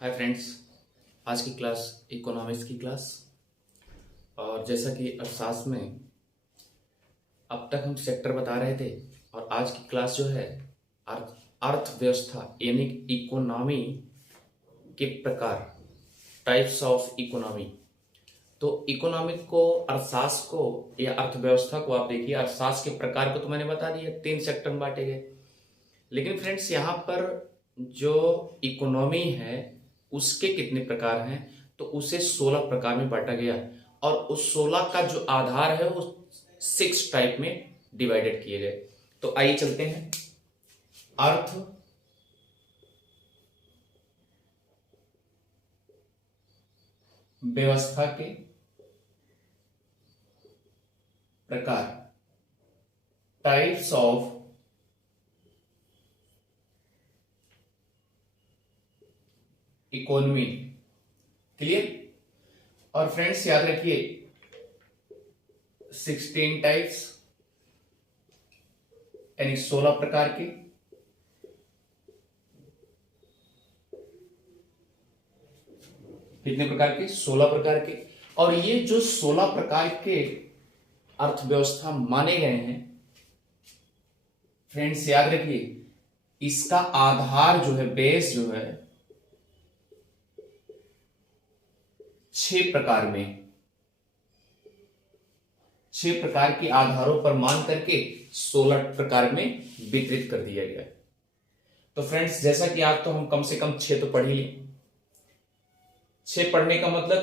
Hi friends. आज की class economics की क्लास। और जैसा कि अर्थशास्त्र में अब तक हम सेक्टर बता रहे थे, और आज की क्लास जो है अर्थव्यवस्था यानी इकोनॉमी के प्रकार, टाइप्स ऑफ इकोनॉमी। तो इकोनॉमिक को, अर्थशास्त्र को या अर्थव्यवस्था को आप देखिए, अर्थशास्त्र के प्रकार को तो मैंने बता दिया, 3 सेक्टर में बांटे गए। लेकिन फ्रेंड्स यहाँ पर जो इकोनॉमी है उसके कितने प्रकार हैं, तो उसे 16 प्रकार में बांटा गया, और उस 16 का जो आधार है वो 6 टाइप में डिवाइडेड किए गए। तो आइए चलते हैं। अर्थ व्यवस्था के प्रकार, टाइप्स ऑफ इकोनॉमी। क्लियर? और फ्रेंड्स याद रखिए 16 टाइप्स यानी 16 प्रकार के। कितने प्रकार के? 16 प्रकार के। और ये जो 16 प्रकार के अर्थव्यवस्था माने गए हैं, फ्रेंड्स याद रखिए इसका आधार जो है, बेस जो है, 6 प्रकार में, 6 प्रकार के आधारों पर मान करके 16 प्रकार में वितरित कर दिया गया। तो फ्रेंड्स जैसा कि आज तो हम कम से कम 6 तो पढ़ ही लें। 6 पढ़ने का मतलब,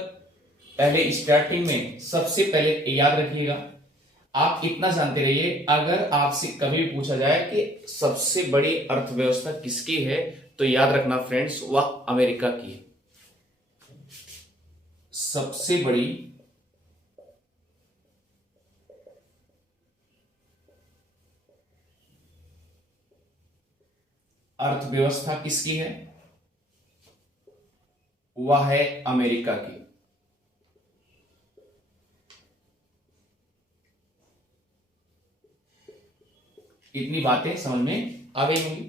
पहले स्टार्टिंग में सबसे पहले याद रखिएगा, आप इतना जानते रहिए, अगर आपसे कभी भी पूछा जाए कि सबसे बड़ी अर्थव्यवस्था किसकी है, तो याद रखना फ्रेंड्स वह अमेरिका की है। सबसे बड़ी अर्थव्यवस्था किसकी है? वह है अमेरिका की। इतनी बातें समझ में आ गई होंगी।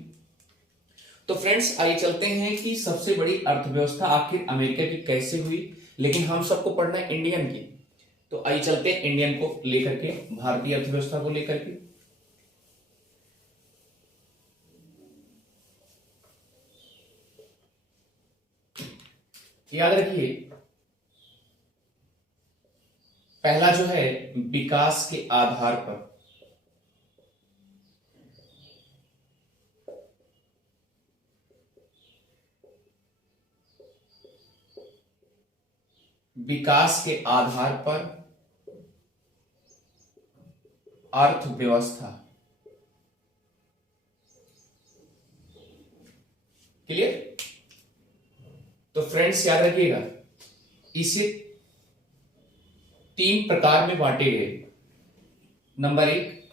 तो फ्रेंड्स आइए चलते हैं कि सबसे बड़ी अर्थव्यवस्था आखिर अमेरिका की कैसे हुई। लेकिन हम सबको पढ़ना है इंडियन की, तो आइए चलते हैं इंडियन को लेकर के, भारतीय अर्थव्यवस्था को लेकर के। याद रखिए पहला जो है विकास के आधार पर, विकास के आधार पर अर्थव्यवस्था। क्लियर? तो फ्रेंड्स याद रखिएगा इसे 3 प्रकार में बांटे गए। नंबर 1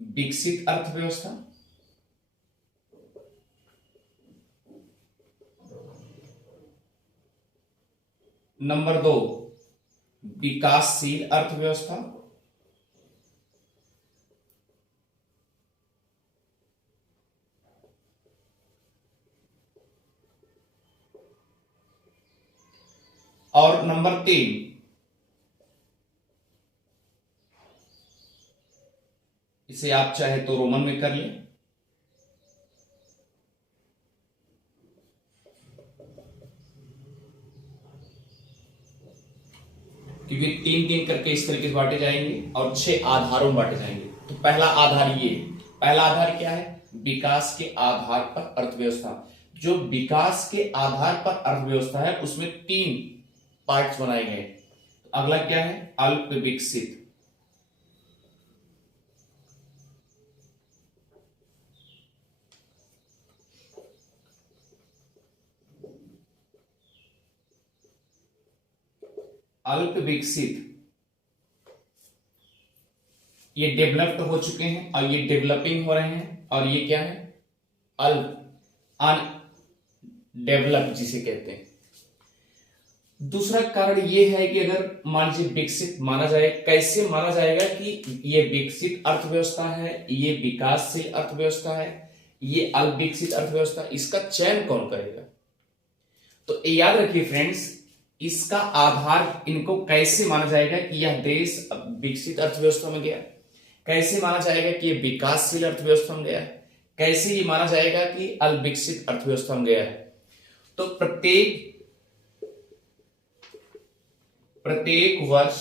विकसित अर्थव्यवस्था, नंबर 2 विकासशील अर्थव्यवस्था, और नंबर 3 इसे आप चाहे तो रोमन में कर लें, क्योंकि 3-3 करके इस तरीके से बांटे जाएंगे और 6 आधारों में बांटे जाएंगे। तो पहला आधार ये, पहला आधार क्या है? विकास के आधार पर अर्थव्यवस्था। जो विकास के आधार पर अर्थव्यवस्था है उसमें 3 पार्ट्स बनाए गए। तो अगला क्या है? अल्प विकसित। अल्प विकसित ये डेवलप्ड हो चुके हैं और ये डेवलपिंग हो रहे हैं, और ये क्या है? अल्प, अनडेवलप्ड जिसे कहते हैं। दूसरा कारण यह है कि अगर मान लीजिए विकसित माना जाए, कैसे माना जाएगा कि ये विकसित अर्थव्यवस्था है, ये विकासशील अर्थव्यवस्था है, ये अविकसित अर्थव्यवस्था, इसका चयन कौन करेगा? तो याद रखिए फ्रेंड्स, इसका आधार इनको कैसे माना जाएगा कि यह देश विकसित अर्थव्यवस्था में गया, कैसे माना जाएगा कि यह विकासशील अर्थव्यवस्था में गया, कैसे ये माना जाएगा कि अविकसित अर्थव्यवस्था में गया है। तो प्रत्येक वर्ष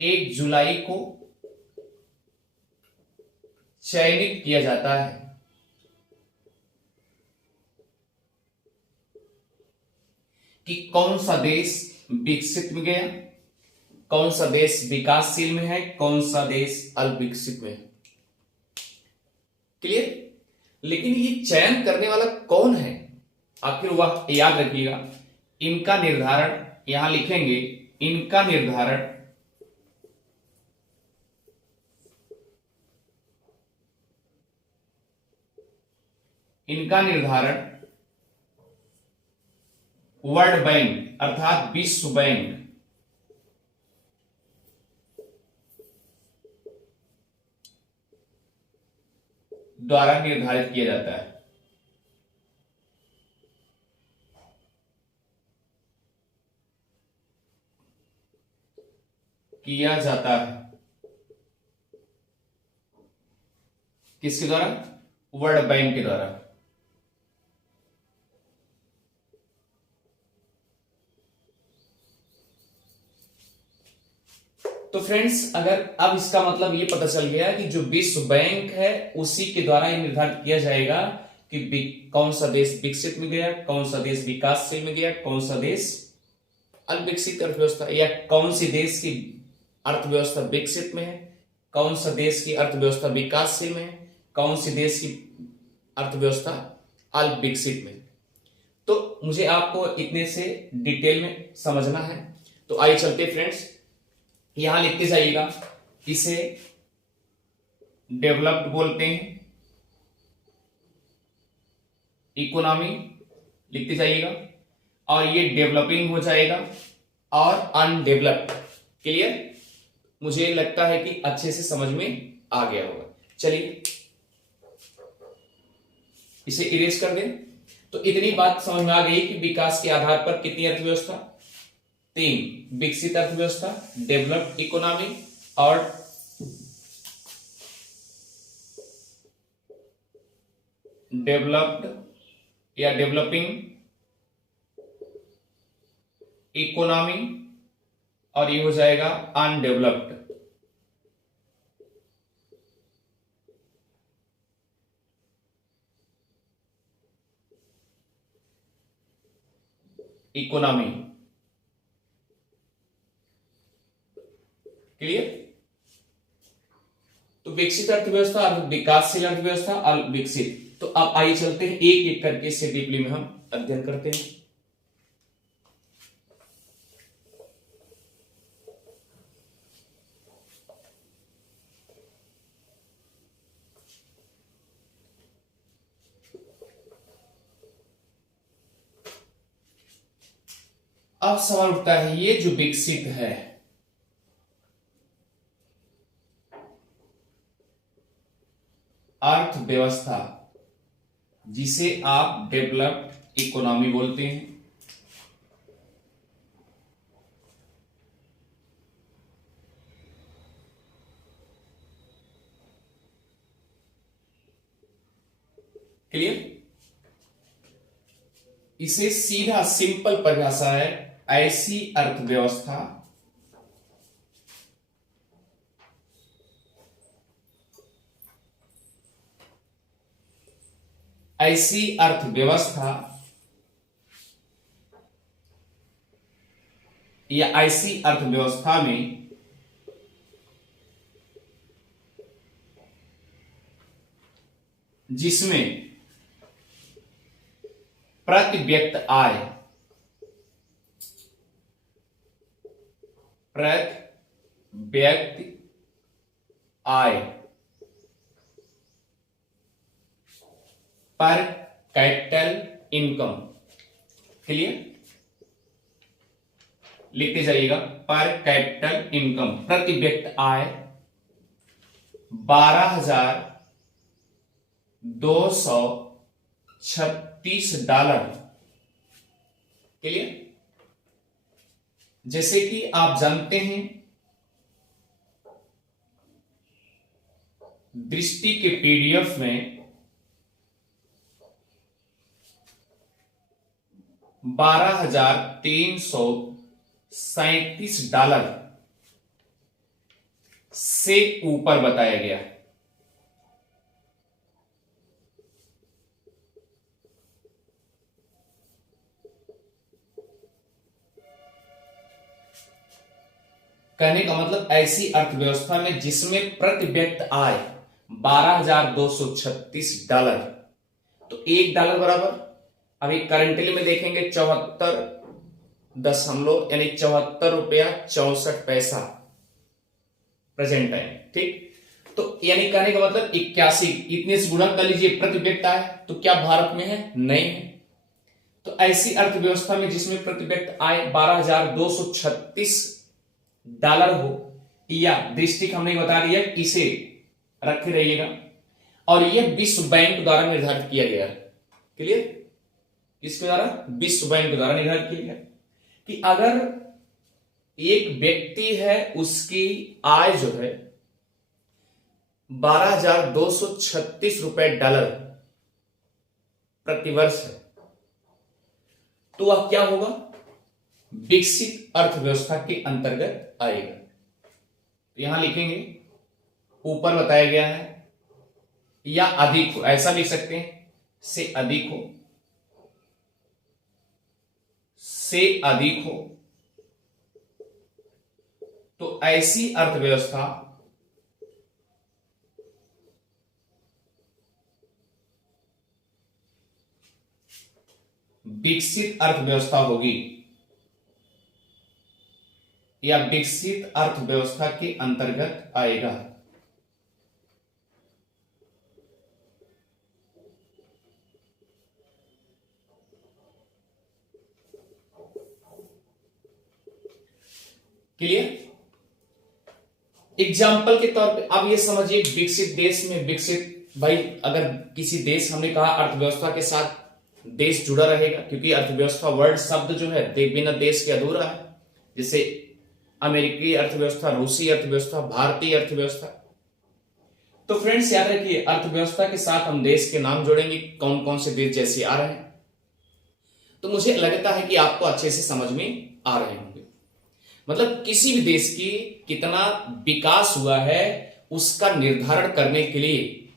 1 जुलाई को चयनित किया जाता है कि कौन सा देश विकसित में गया, कौन सा देश विकासशील में है, कौन सा देश अविकसित में है। क्लियर? लेकिन ये चयन करने वाला कौन है आखिर, वह याद रखिएगा। इनका निर्धारण यहां लिखेंगे, इनका निर्धारण वर्ल्ड बैंक अर्थात विश्व बैंक द्वारा निर्धारित किया जाता है। किसके द्वारा? वर्ल्ड बैंक के द्वारा। तो फ्रेंड्स, अगर अब इसका मतलब ये पता चल गया कि जो विश्व बैंक है उसी के द्वारा ये निर्धारित किया जाएगा कि कौन सा देश विकसित में गया, कौन सा देश विकासशील में गया, कौन सा देश अविकसित अर्थव्यवस्था, या कौन सी देश की अर्थव्यवस्था विकसित में है, कौन सा देश की अर्थव्यवस्था विकासशील में है, कौन सी देश की अर्थव्यवस्था अविकसित में। तो मुझे आपको इतने से डिटेल में समझना है। तो आइए चलते फ्रेंड्स, यहां लिखते जाइएगा, इसे डेवलप्ड बोलते हैं, इकोनॉमी लिखते जाइएगा, और ये डेवलपिंग हो जाएगा और अनडेवलप्ड। क्लियर? मुझे लगता है कि अच्छे से समझ में आ गया होगा। चलिए इसे इरेज कर दें। तो इतनी बात समझ में आ गई कि विकास के आधार पर कितनी अर्थव्यवस्था? 3, विकसित अर्थव्यवस्था, डेवलप्ड इकोनॉमी और डेवलप्ड या डेवलपिंग इकोनॉमी, और ये हो जाएगा अनडेवलप्ड। इकोनॉमी। क्लियर? तो विकसित अर्थव्यवस्था और विकासशील अर्थव्यवस्था और विकसित। तो अब आइए चलते हैं एक एक करके, इसे डीपली में हम अध्ययन करते हैं। अब सवाल उठता है, ये जो विकसित है, अर्थव्यवस्था, जिसे आप डेवलप्ड इकोनॉमी बोलते हैं, क्लियर? इसे सीधा सिंपल परिभाषा है, ऐसी अर्थव्यवस्था या ऐसी अर्थव्यवस्था में जिसमें प्रति व्यक्ति आय पर कैपिटल इनकम। क्लियर? लिखते जाइएगा, पर कैपिटल इनकम, प्रति व्यक्ति आय 12,000 $236। क्लियर। जैसे कि आप जानते हैं दृष्टि के पीडीएफ में $12,337 से ऊपर बताया गया है। कहने का मतलब ऐसी अर्थव्यवस्था में जिसमें प्रति व्यक्ति आय $12,236, तो $1 बराबर, अभी करंटली में देखेंगे 74 यानी 74 रुपया 64 पैसा प्रेजेंट टाइम। ठीक, तो यानी कहने का मतलब 81, इतने से गुणा कर लीजिए प्रति व्यक्ति आय, तो क्या भारत में है? नहीं है। तो ऐसी अर्थव्यवस्था में जिसमें प्रति व्यक्ति आय $12,236 हो, या दृष्टि हमने बता दिया, इसे रखे रहिएगा, और यह विश्व बैंक द्वारा निर्धारित किया गया है। क्लियर। किसके द्वारा? विश्व बैंक द्वारा निर्धारित किया गया कि अगर एक व्यक्ति है उसकी आय जो है $12,236 प्रतिवर्ष है, तो वह क्या होगा? विकसित अर्थव्यवस्था के अंतर्गत आएगा। यहां लिखेंगे, ऊपर बताया गया है, या अधिक हो, ऐसा लिख सकते हैं, से अधिक हो, से अधिक हो, तो ऐसी अर्थव्यवस्था विकसित अर्थव्यवस्था होगी, या विकसित अर्थव्यवस्था के अंतर्गत आएगा। क्लियर। एग्जाम्पल के तौर पे आप ये समझिए, विकसित देश में विकसित, भाई अगर किसी देश, हमने कहा अर्थव्यवस्था के साथ देश जुड़ा रहेगा, क्योंकि अर्थव्यवस्था वर्ड शब्द जो है बिना देश के अधूरा है। जैसे अमेरिकी अर्थव्यवस्था, रूसी अर्थव्यवस्था, भारतीय अर्थव्यवस्था। तो फ्रेंड्स याद रखिए, अर्थव्यवस्था के साथ हम देश के नाम जोड़ेंगे, कौन कौन से देश जैसे आ रहे हैं, तो मुझे लगता है कि आपको अच्छे से समझ में आ रहे होंगे। मतलब किसी भी देश की कितना विकास हुआ है उसका निर्धारण करने के लिए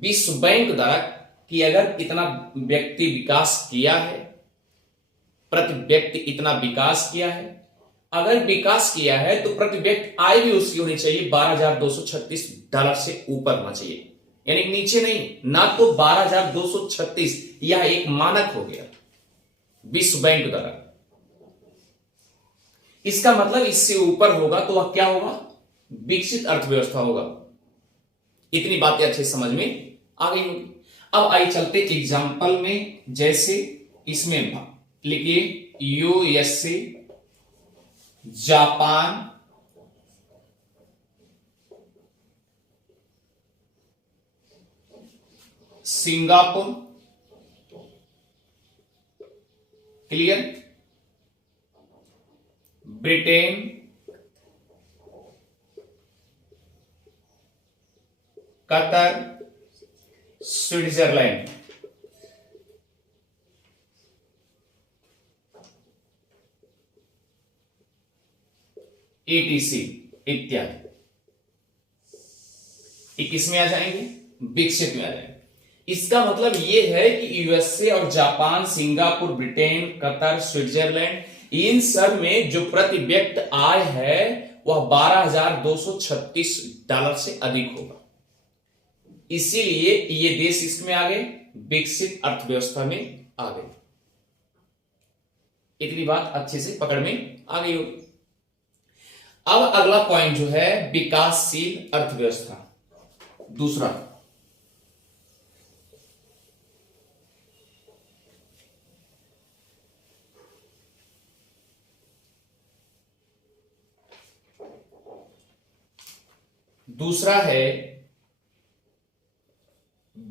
विश्व बैंक द्वारा कि अगर इतना व्यक्ति विकास किया है, प्रति व्यक्ति इतना विकास किया है, अगर विकास किया है तो प्रति व्यक्ति आय भी उसकी होनी चाहिए $12,236 से ऊपर होना चाहिए, यानी नीचे नहीं, ना तो 12,236, यह एक मानक हो गया विश्व बैंक द्वारा। इसका मतलब इससे ऊपर होगा तो वह क्या होगा? विकसित अर्थव्यवस्था होगा। इतनी बातें अच्छे समझ में आ गई होगी। अब आइए चलते एग्जाम्पल में, जैसे इसमें लिखिए USA, Japan, Singapore, clear, Britain, Qatar, Switzerland, ETC इत्यादि, ये किस में आ जाएंगे? विकसित में आ जाएंगे। इसका मतलब यह है कि यूएसए और Japan, Singapore, Britain, Qatar, Switzerland, इन सब में जो प्रति व्यक्ति आय है वह $12,236 से अधिक होगा। इसीलिए ये देश इसमें आ गए, विकसित अर्थव्यवस्था में आ गए। इतनी बात अच्छे से पकड़ में आ गई होगी। अब अगला पॉइंट जो है विकासशील अर्थव्यवस्था, दूसरा। दूसरा है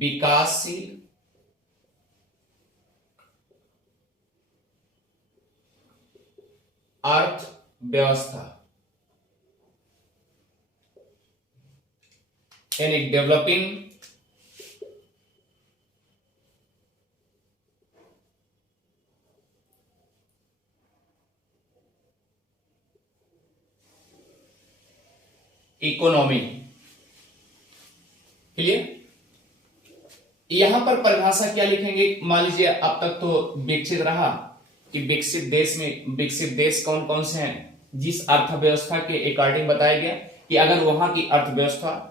विकासशील अर्थव्यवस्था यानी डेवलपिंग इकोनॉमी। क्लियर? यहां पर परिभाषा क्या लिखेंगे? मान लीजिए अब तक तो विकसित रहा कि विकसित देश में विकसित देश कौन कौन से हैं, जिस अर्थव्यवस्था के अकॉर्डिंग बताया गया कि अगर वहां की अर्थव्यवस्था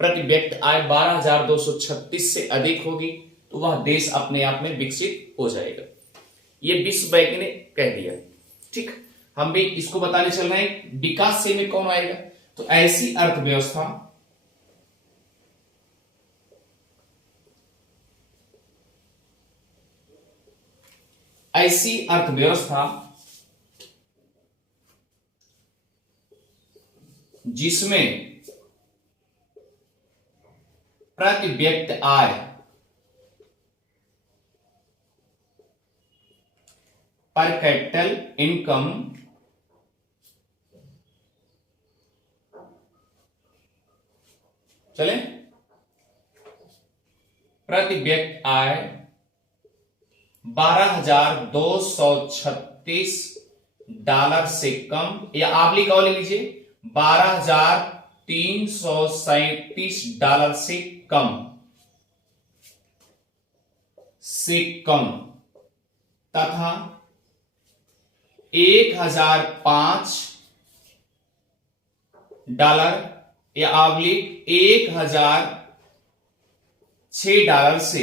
प्रति व्यक्ति आय 12,236 से अधिक होगी तो वह देश अपने आप में विकसित हो जाएगा। ये विश्व बैंक ने कह दिया। ठीक, हम भी इसको बताने चल रहे हैं विकासशील में कौन आएगा। तो ऐसी अर्थव्यवस्था जिसमें प्रति व्यक्ति आय पर कैपिटल इनकम चले प्रति व्यक्ति आय 12,236 डॉलर से कम, या आप लिखा ले लीजिए 12,337 डॉलर से कम तथा 1,005 डॉलर या ऑब्लिक 1,006 डॉलर से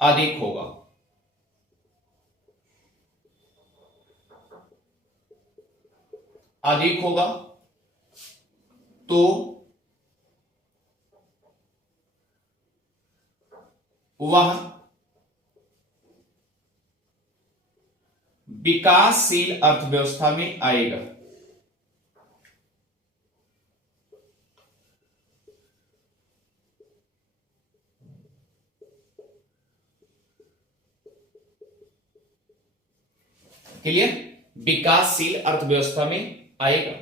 अधिक होगा। तो वह विकासशील अर्थव्यवस्था में आएगा। क्लियर? विकासशील अर्थव्यवस्था में आएगा।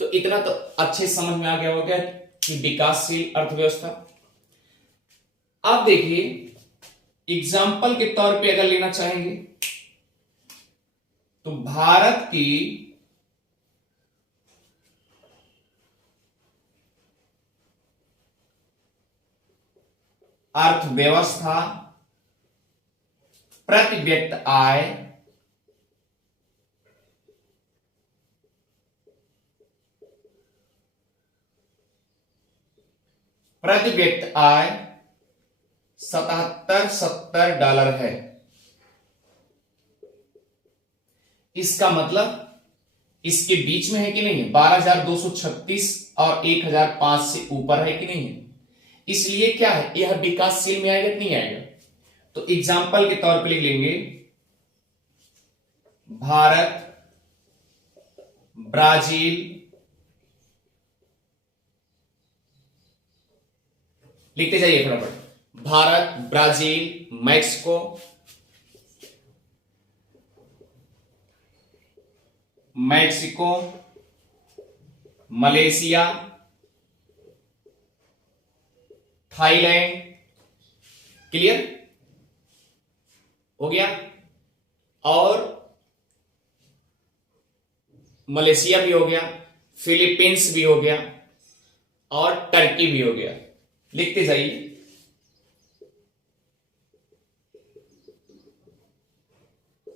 तो इतना तो अच्छे समझ में आ गया होगा कि विकासशील अर्थव्यवस्था। अब देखिए एग्जाम्पल के तौर पे अगर लेना चाहेंगे तो भारत की अर्थव्यवस्था प्रति व्यक्ति आय प्रति व्यक्ति आय 77 डॉलर है। इसका मतलब इसके बीच में है कि नहीं है? 12,236 और 1,005 से ऊपर है कि नहीं है? इसलिए क्या है, यह विकासशील में आएगा कि नहीं आएगा? तो एग्जाम्पल के तौर पे लिख लेंगे भारत, ब्राजील, लिखते जाइए फटाफट। Bharat, Brazil, Mexico, Malaysia, Thailand. Clear हो गया? और मलेशिया भी हो गया, फिलीपींस भी हो गया और टर्की भी हो गया। लिखते जाइए।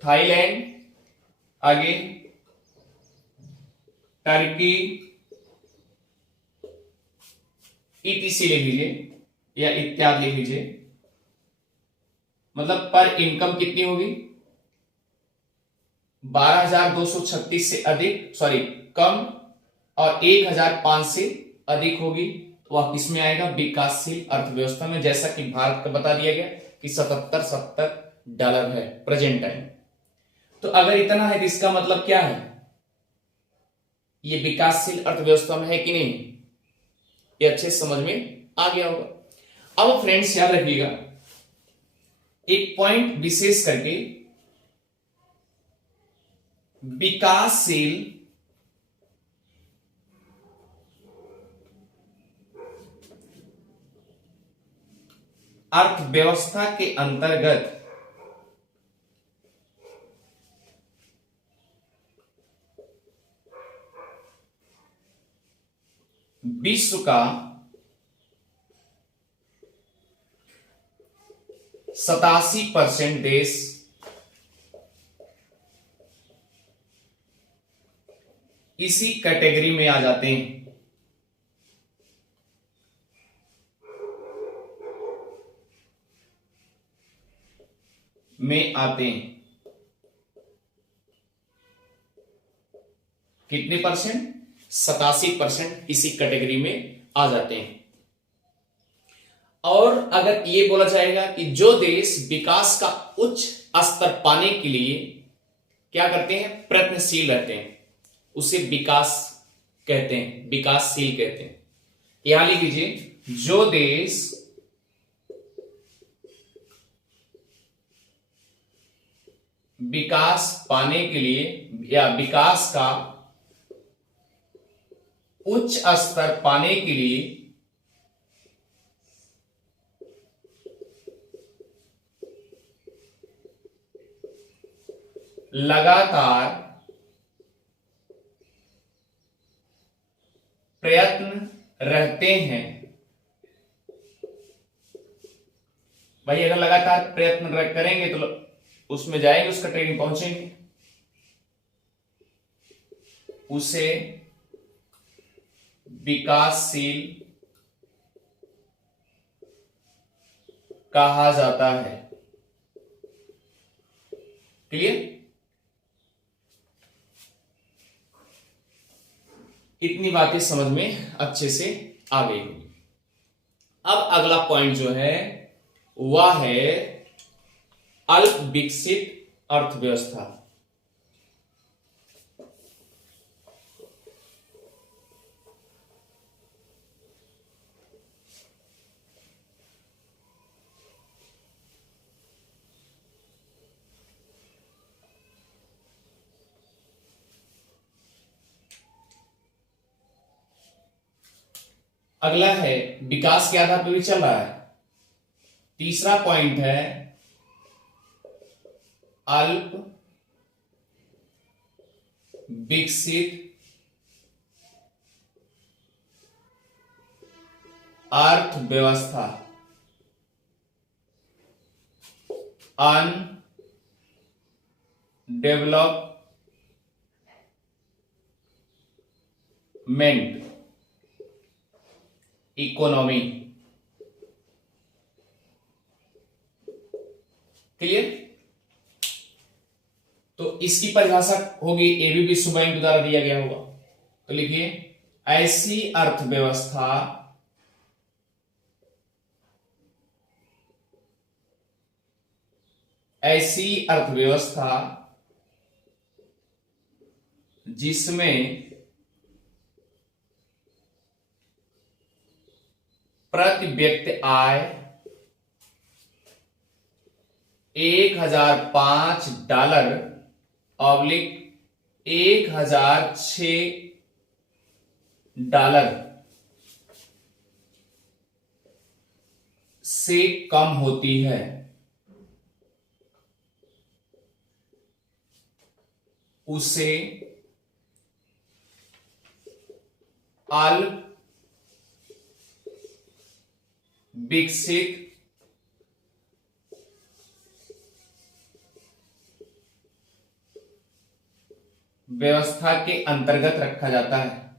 थाईलैंड, आगे टर्की, ईटीसी लिख लीजिए या इत्यादि लिख लीजिए। मतलब पर इनकम कितनी होगी? 12,236 से अधिक, सॉरी कम, और 1,005 से अधिक होगी तो वह किसमें आएगा? विकासशील अर्थव्यवस्था में। जैसा कि भारत का बता दिया गया कि 77 डॉलर है प्रेजेंट टाइम। तो अगर इतना है तो इसका मतलब क्या है? ये विकासशील अर्थव्यवस्था में है कि नहीं? ये अच्छे समझ में आ गया होगा। अब फ्रेंड्स याद रखिएगा, एक पॉइंट विशेष करके विकासशील अर्थव्यवस्था के अंतर्गत विश्व का 87% देश इसी कैटेगरी में आ जाते हैं। में आते हैं कितने परसेंट? 87% इसी कैटेगरी में आ जाते हैं। और अगर ये बोला जाएगा कि जो देश विकास का उच्च स्तर पाने के लिए क्या करते हैं, प्रयत्नशील रहते हैं, उसे विकास कहते हैं, विकासशील कहते हैं। यहां लिख लीजिए, जो देश विकास पाने के लिए या विकास का उच्च स्तर पाने के लिए लगातार प्रयत्न रहते हैं। भाई अगर लगातार प्रयत्न करेंगे तो उसमें जाएंगे, उस कैटेगरी में पहुंचेंगे, उसे विकासशील कहा जाता है। क्लियर? इतनी बातें समझ में अच्छे से आ गई होगी। अब अगला पॉइंट जो है वह है अल्प विकसित अर्थव्यवस्था। अगला है विकास के आधार पर भी चल रहा है। तीसरा पॉइंट है अल्प विकसित अर्थव्यवस्था, अनडेवलपमेंट इकोनॉमी। क्लियर? तो इसकी परिभाषा होगी, एबी विश्व बैंक द्वारा दिया गया होगा, तो लिखिए ऐसी अर्थव्यवस्था जिसमें प्रति व्यक्ति आय $1005 ऑब्लिक $1006 से कम होती है, उसे अल्प विकसित व्यवस्था के अंतर्गत रखा जाता है।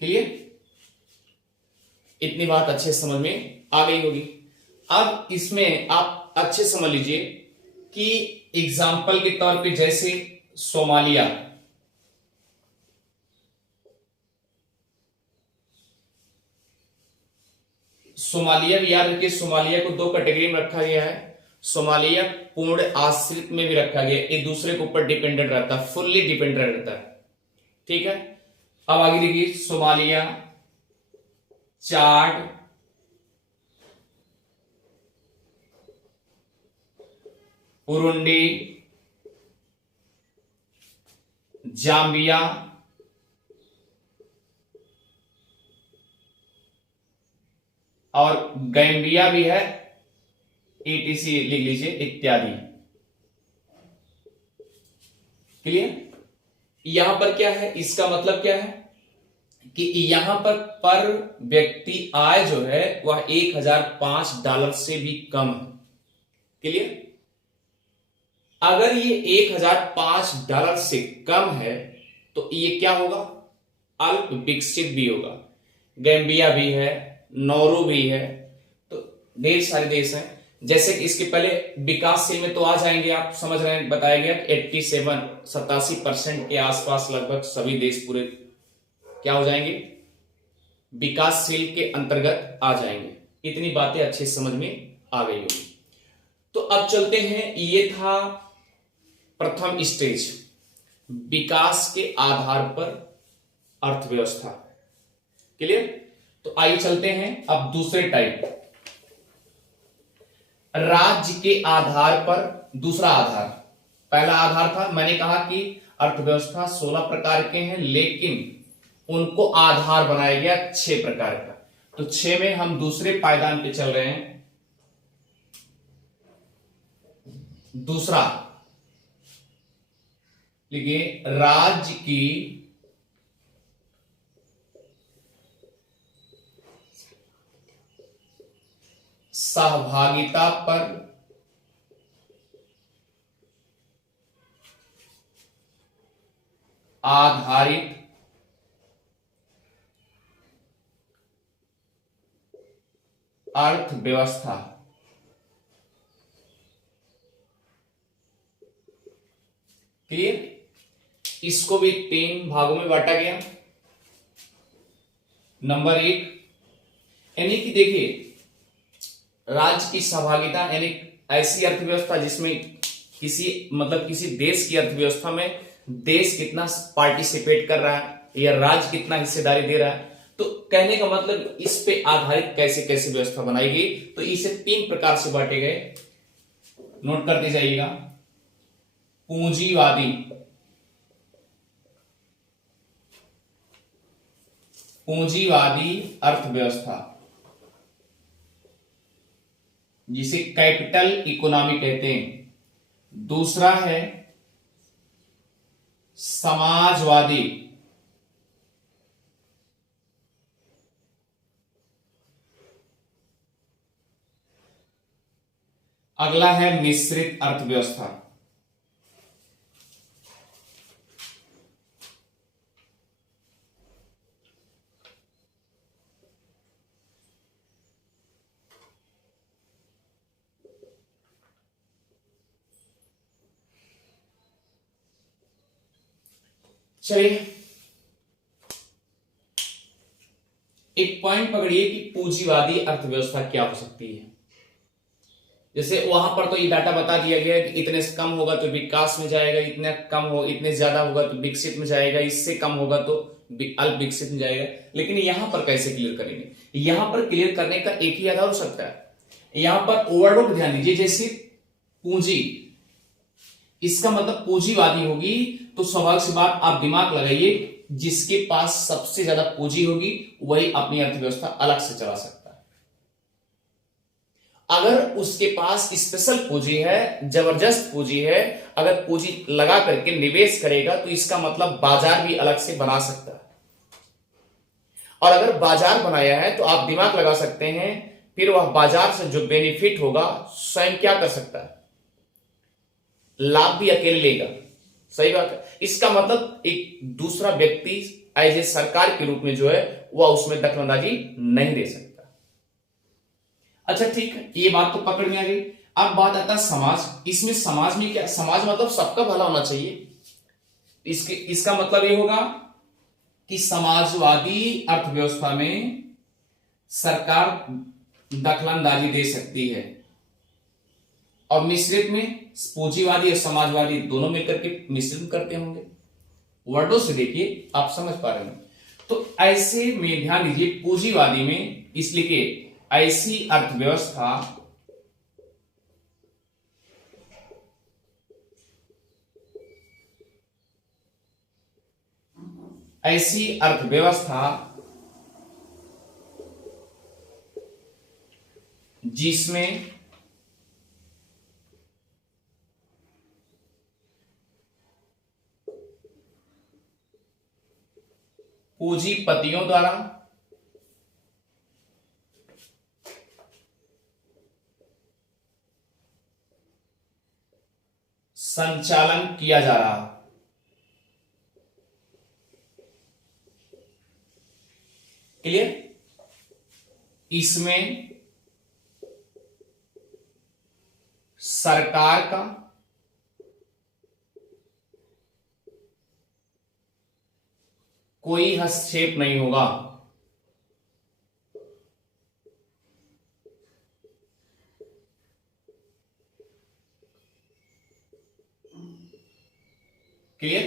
क्लियर? इतनी बात अच्छे समझ में आ गई होगी। अब इसमें आप अच्छे समझ लीजिए कि एग्जाम्पल के तौर पे जैसे सोमालिया, भी याद रखिए, सोमालिया को दो कैटेगरी में रखा गया है। सोमालिया पूर्ण आश्रित में भी रखा गया, एक दूसरे के ऊपर डिपेंडेंट रहता है, फुल्ली डिपेंडेंट रहता है। ठीक है, अब आगे देखिए, सोमालिया, चाड, बुरुंडी, जाम्बिया, और गैम्बिया भी है, ETC लिख लीजिए, इत्यादि। क्लियर? यहां पर क्या है, इसका मतलब क्या है कि यहां पर व्यक्ति आय जो है वह $1005 से भी कम है। क्लियर? अगर ये $1005 से कम है तो ये क्या होगा, अल्प विकसित भी होगा। गैम्बिया भी है, नौरू भी है, तो ढेर सारे देश हैं। जैसे कि इसके पहले विकासशील में तो आ जाएंगे, आप समझ रहे हैं, बताया गया 87% के आसपास लगभग सभी देश पूरे क्या हो जाएंगे, विकासशील के अंतर्गत आ जाएंगे। इतनी बातें अच्छे समझ में आ गई होगी। तो अब चलते हैं, ये था प्रथम स्टेज, विकास के आधार पर अर्थव्यवस्था। क्लियर? तो आइए चलते हैं अब दूसरे टाइप, राज्य के आधार पर दूसरा आधार। पहला आधार था, मैंने कहा कि अर्थव्यवस्था 16 प्रकार के हैं, लेकिन उनको आधार बनाया गया 6 प्रकार का। तो 6 में हम दूसरे पायदान पे चल रहे हैं। दूसरा लिखिए, राज्य की सहभागिता पर आधारित अर्थव्यवस्था। क्लियर? इसको भी 3 भागों में बांटा गया। नंबर 1, यानी कि देखिए, राज्य की सहभागिता यानी ऐसी अर्थव्यवस्था जिसमें किसी देश की अर्थव्यवस्था में देश कितना पार्टिसिपेट कर रहा है या राज्य कितना हिस्सेदारी दे रहा है। तो कहने का मतलब इस पे आधारित कैसे कैसे व्यवस्था बनाई गई, तो इसे 3 प्रकार से बांटे गए, नोट करते जाइएगा। पूंजीवादी, अर्थव्यवस्था जिसे कैपिटल इकोनॉमी कहते हैं। दूसरा है समाजवादी, अगला है मिश्रित अर्थव्यवस्था। चलिए एक पॉइंट पकड़िए कि पूंजीवादी अर्थव्यवस्था क्या हो सकती है। जैसे वहां पर तो ये डाटा बता दिया गया है कि इतने से कम होगा तो विकास में जाएगा, इतने कम हो इतने ज्यादा होगा तो विकसित में जाएगा, इससे कम होगा तो अल्प विकसित में जाएगा। लेकिन यहां पर कैसे क्लियर करेंगे, यहां पर क्लियर करने का एक ही आधार हो सकता है। यहां पर ओवरऑल ध्यान दीजिए, जैसे पूंजी, इसका मतलब पूंजीवादी होगी तो स्वाभाविक सी बात आप दिमाग लगाइए, जिसके पास सबसे ज्यादा पूंजी होगी वही अपनी अर्थव्यवस्था अलग से चला सकता है। अगर उसके पास स्पेशल पूंजी है, जबरदस्त पूंजी है, अगर पूंजी लगा करके निवेश करेगा तो इसका मतलब बाजार भी अलग से बना सकता है। और अगर बाजार बनाया है तो आप दिमाग लगा सकते हैं, फिर वह बाजार से जो बेनिफिट होगा स्वयं क्या कर सकता है, लाभ भी अकेले लेगा। सही बात है। इसका मतलब एक दूसरा व्यक्ति एज ए सरकार के रूप में जो है वह उसमें दखलंदाजी नहीं दे सकता। अच्छा ठीक है, ये बात तो पकड़ में आ गई। अब बात आता है समाज। इसमें समाज में क्या, समाज मतलब सबका भला होना चाहिए। इसका मतलब ये होगा कि समाजवादी अर्थव्यवस्था में सरकार दखलंदाजी दे सकती है। और मिश्रित में पूंजीवादी और समाजवादी दोनों मिलकर के मिश्रित करते होंगे। वर्डों से देखिए आप समझ पा रहे हैं। तो ऐसे में ध्यान दीजिए, पूंजीवादी में इसलिए ऐसी अर्थव्यवस्था जिसमें पूंजीपतियों द्वारा संचालन किया जा रहा है। क्लियर? इसमें सरकार का कोई हस्तक्षेप नहीं होगा। क्लियर?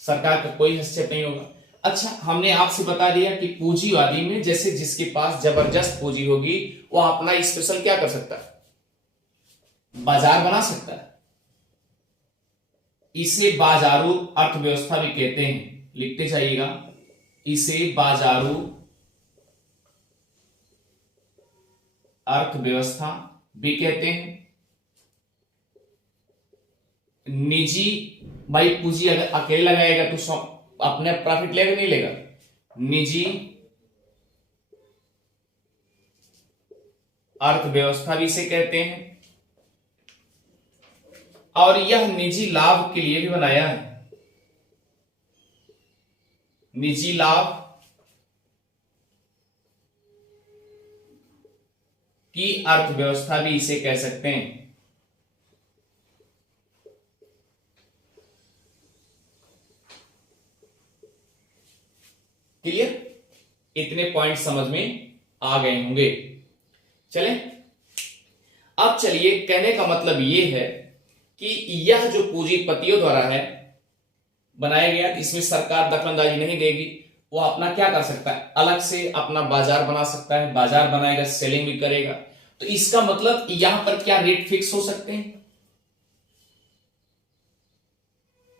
सरकार का कोई हस्तक्षेप नहीं होगा। अच्छा, हमने आपसे बता दिया कि पूंजीवादी में जैसे जिसके पास जबरदस्त पूंजी होगी वो अपना स्पेशल क्या कर सकता है, बाजार बना सकता है। इसे बाजारू अर्थव्यवस्था भी कहते हैं, लिखते जाइएगा, इसे बाजारू अर्थव्यवस्था भी कहते हैं। निजी भाई पूंजी अगर अकेले लगाएगा तो अपने प्रॉफिट लेगा नहीं लेगा, निजी अर्थव्यवस्था भी इसे कहते हैं। और यह निजी लाभ के लिए भी बनाया है, निजी लाभ की अर्थव्यवस्था भी इसे कह सकते हैं। क्लियर? इतने पॉइंट समझ में आ गए होंगे। चलें, अब चलिए, कहने का मतलब यह है कि यह जो पूंजीपतियों द्वारा है बनाया गया, इसमें सरकार दखलंदाजी नहीं देगी। वो अपना क्या कर सकता है, अलग से अपना बाजार बना सकता है, बाजार बनाएगा, सेलिंग भी करेगा। तो इसका मतलब यहां पर क्या रेट फिक्स हो सकते हैं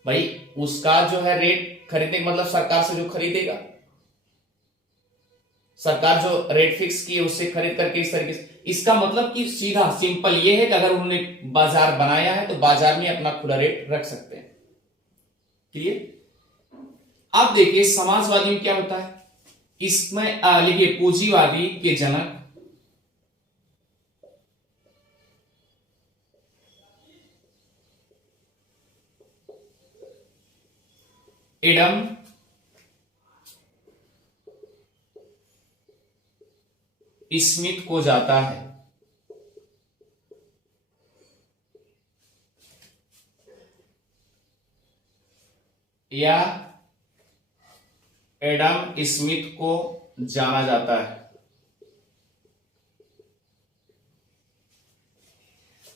भाई? उसका जो है रेट खरीदने का मतलब सरकार से जो खरीदेगा, सरकार जो रेट फिक्स की है उससे खरीद करके इस तरीके से, इसका मतलब कि सीधा सिंपल ये है कि अगर उन्होंने बाजार बनाया है तो बाजार में अपना खुला रेट रख सकते हैं। क्लियर? अब देखिए समाजवादी में क्या होता है, इसमें लिखिए पूंजीवादी के जनक एडम स्मिथ को जाता है। या एडम स्मिथ को जाना जाता है।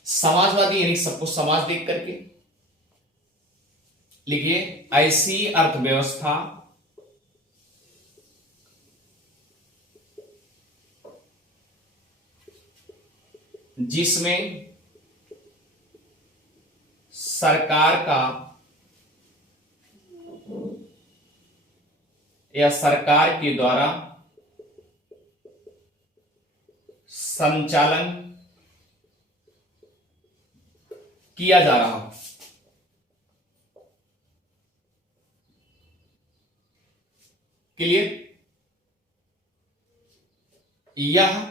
समाजवादी यानी सबको समाज देख करके, लिखिए ऐसी अर्थव्यवस्था जिसमें सरकार का या सरकार के द्वारा संचालन किया जा रहा हो। क्लियर? यह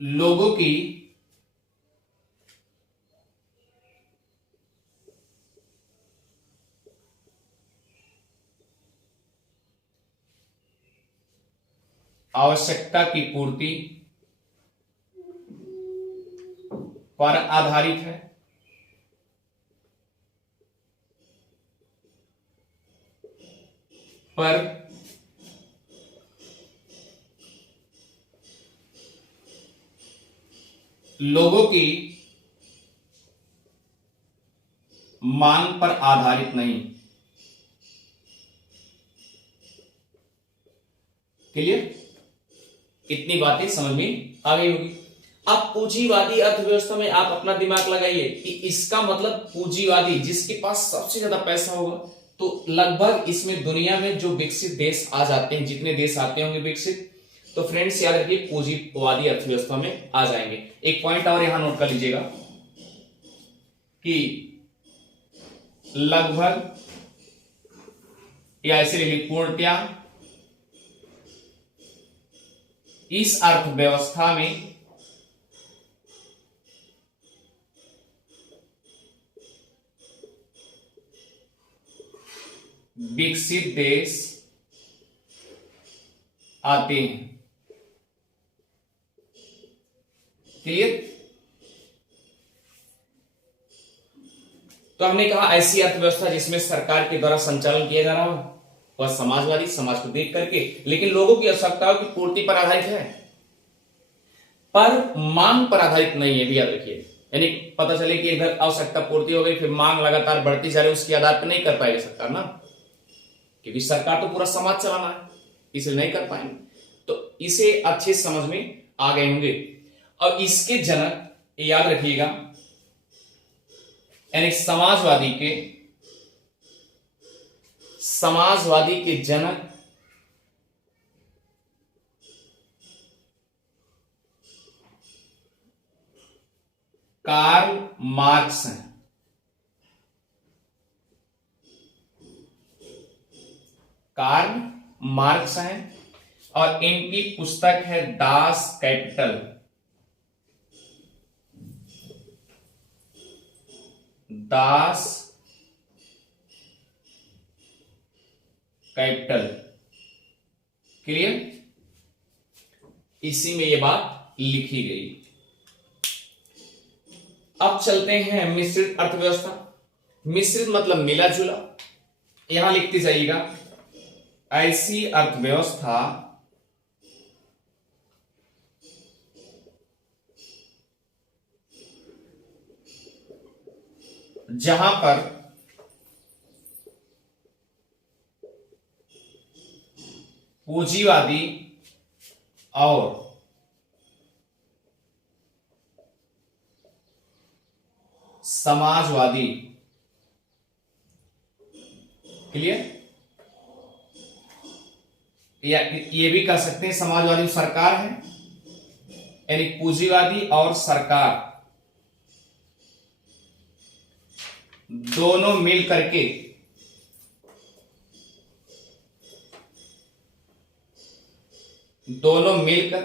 लोगों की आवश्यकता की पूर्ति पर आधारित है। पर लोगों की मांग पर आधारित नहीं। क्लियर? इतनी बातें समझ में आ गई होगी। अब पूंजीवादी अर्थव्यवस्था में आप अपना दिमाग लगाइए कि इसका मतलब पूंजीवादी, जिसके पास सबसे ज्यादा पैसा होगा, तो लगभग इसमें दुनिया में जो विकसित देश आ जाते हैं, जितने देश आते होंगे विकसित, तो फ्रेंड्स याद रखिए पूंजीवादी अर्थव्यवस्था में आ जाएंगे। एक पॉइंट और यहां नोट कर लीजिएगा कि लगभग, या ऐसे लिखिए पूर्णतया, इस अर्थव्यवस्था में विकसित देश आते हैं। क्लियर? तो हमने कहा ऐसी अर्थव्यवस्था जिसमें सरकार के द्वारा संचालन किया जा रहा हो, वह समाजवादी, समाज को देख करके, लेकिन लोगों की आवश्यकताओं की पूर्ति पर आधारित है, पर मांग पर आधारित नहीं है, भी याद रखिए। यानी पता चले कि इधर आवश्यकता पूर्ति हो गई, फिर मांग लगातार बढ़ती जा रही है, उसके आधार पर नहीं कर पाएगी सरकार ना, क्योंकि सरकार तो पूरा समाज चलाना है, इसलिए नहीं कर पाएंगे। तो इसे अच्छे समझ में आ गए होंगे। और इसके जनक याद रखिएगा, यानी समाजवादी के जनक कार्ल मार्क्स हैं। कार्ल मार्क्स हैं और इनकी पुस्तक है Das Kapital. Das Kapital. Clear? इसी में यह बात लिखी गई। अब चलते हैं मिश्रित अर्थव्यवस्था। मिश्रित मतलब मिला जुला। यहां लिखते जाइएगा, ऐसी अर्थव्यवस्था जहां पर पूंजीवादी और समाजवादी, क्लियर, या ये भी कह सकते हैं समाजवादी सरकार है, यानी पूंजीवादी और सरकार दोनों मिल करके मिलकर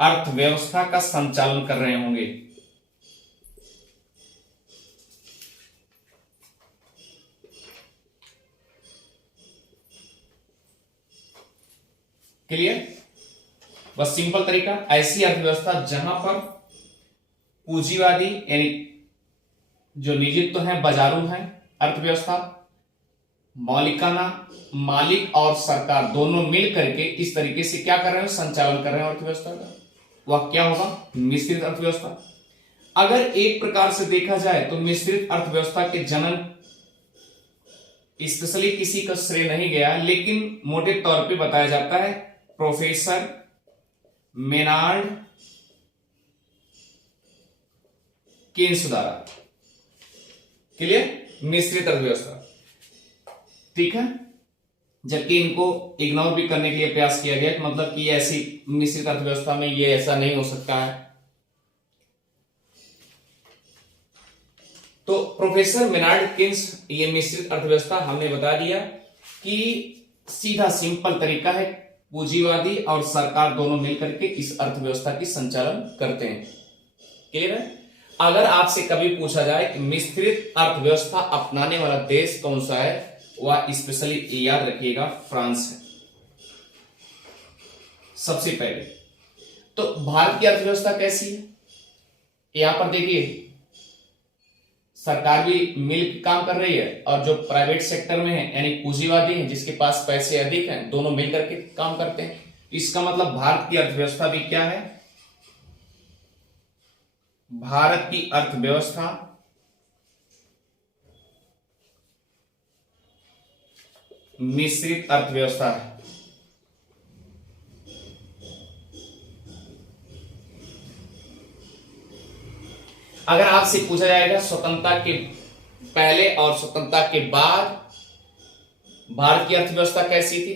अर्थव्यवस्था का संचालन कर रहे होंगे। क्लियर? बस सिंपल तरीका, ऐसी अर्थव्यवस्था जहां पर पूंजीवादी यानी जो निजित्व है, बाजारू है, अर्थव्यवस्था, मौलिकाना, मालिक और सरकार दोनों मिल करके इस तरीके से क्या कर रहे हैं, संचालन कर रहे हैं अर्थव्यवस्था का, वह क्या होगा, मिश्रित अर्थव्यवस्था। अगर एक प्रकार से देखा जाए तो मिश्रित अर्थव्यवस्था के जनन स्पेशली किसी का श्रेय नहीं गया, लेकिन मोटे तौर पे बताया जाता है प्रोफेसर मेनार्ड केन्स द्वारा। क्लियर? मिश्रित अर्थव्यवस्था, ठीक है। जबकि इनको इग्नोर भी करने के लिए प्रयास किया गया, मतलब कि ऐसी मिश्रित अर्थव्यवस्था में ये ऐसा नहीं हो सकता है। तो प्रोफेसर मेनार्ड केन्स, ये मिश्रित अर्थव्यवस्था हमने बता दिया कि सीधा सिंपल तरीका है, पूंजीवादी और सरकार दोनों मिलकर के इस अर्थव्यवस्था की संचालन करते हैं। क्लियर है? अगर आपसे कभी पूछा जाए कि मिश्रित अर्थव्यवस्था अपनाने वाला देश कौन सा है, वह स्पेशली याद रखिएगा फ्रांस है सबसे पहले। तो भारत की अर्थव्यवस्था कैसी है, यहां पर देखिए सरकार भी मिल काम कर रही है और जो प्राइवेट सेक्टर में है यानी पूंजीवादी हैं जिसके पास पैसे अधिक हैं, दोनों मिल करके काम करते हैं। इसका मतलब भारत की अर्थव्यवस्था भी क्या है? भारत की अर्थव्यवस्था मिश्रित अर्थव्यवस्था है। अगर आपसे पूछा जाएगा स्वतंत्रता के पहले और स्वतंत्रता के बाद भारत की अर्थव्यवस्था कैसी थी,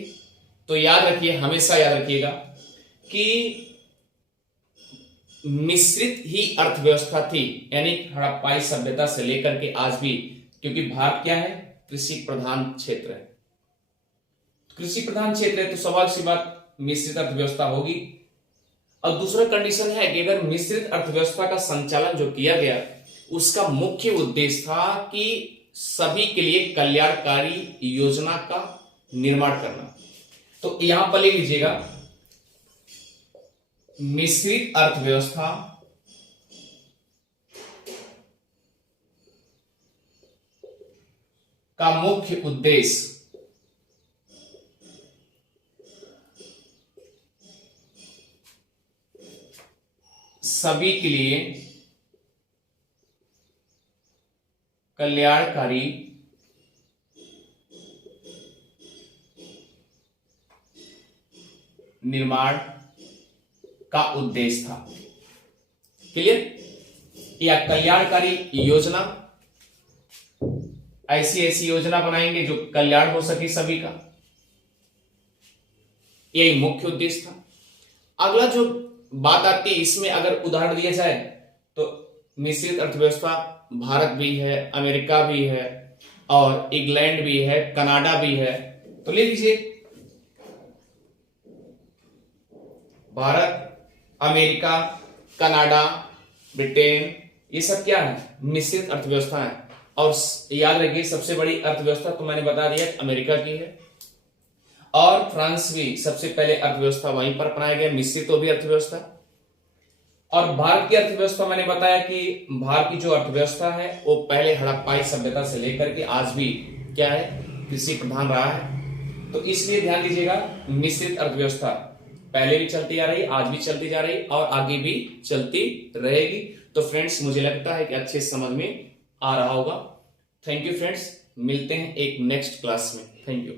तो याद रखिए, हमेशा याद रखिएगा कि मिश्रित ही अर्थव्यवस्था थी, यानी हड़प्पाई सभ्यता से लेकर के आज भी, क्योंकि भारत क्या है? कृषि प्रधान क्षेत्र है। कृषि प्रधान क्षेत्र है तो स्वाभाविक सी बात मिश्रित अर्थव्यवस्था होगी। और दूसरा कंडीशन है कि अगर मिश्रित अर्थव्यवस्था का संचालन जो किया गया उसका मुख्य उद्देश्य था कि सभी के लिए कल्याणकारी योजना का निर्माण करना। तो यहां पर ले लीजिएगा, मिश्रित अर्थव्यवस्था का मुख्य उद्देश्य सभी के लिए कल्याणकारी निर्माण का उद्देश्य था। क्लियर? या कल्याणकारी योजना, ऐसी योजना बनाएंगे जो कल्याण हो सके सभी का, यही मुख्य उद्देश्य था। अगला जो बात आती है इसमें अगर उदाहरण दिया जाए तो मिश्रित अर्थव्यवस्था भारत भी है, अमेरिका भी है और इंग्लैंड भी है, कनाडा भी है। तो ले लीजिए, भारत, अमेरिका, कनाडा, ब्रिटेन, ये सब क्या है? मिश्रित अर्थव्यवस्था है। और याद रखिए सबसे बड़ी अर्थव्यवस्था तो मैंने बता दिया अमेरिका की है, और फ्रांस भी सबसे पहले अर्थव्यवस्था वहीं पर अपनाया गया, मिश्रित तो भी अर्थव्यवस्था। और भारत की अर्थव्यवस्था मैंने बताया कि भारत की जो अर्थव्यवस्था है वो पहले हड़प्पाई सभ्यता से लेकर के आज भी क्या है? कृषि प्रधान रहा है। तो इसलिए ध्यान दीजिएगा, मिश्रित अर्थव्यवस्था पहले भी चलती आ रही, आज भी चलती जा रही और आगे भी चलती रहेगी। तो फ्रेंड्स मुझे लगता है कि अच्छे समझ में आ रहा होगा। थैंक यू फ्रेंड्स, मिलते हैं एक नेक्स्ट क्लास में। Thank you.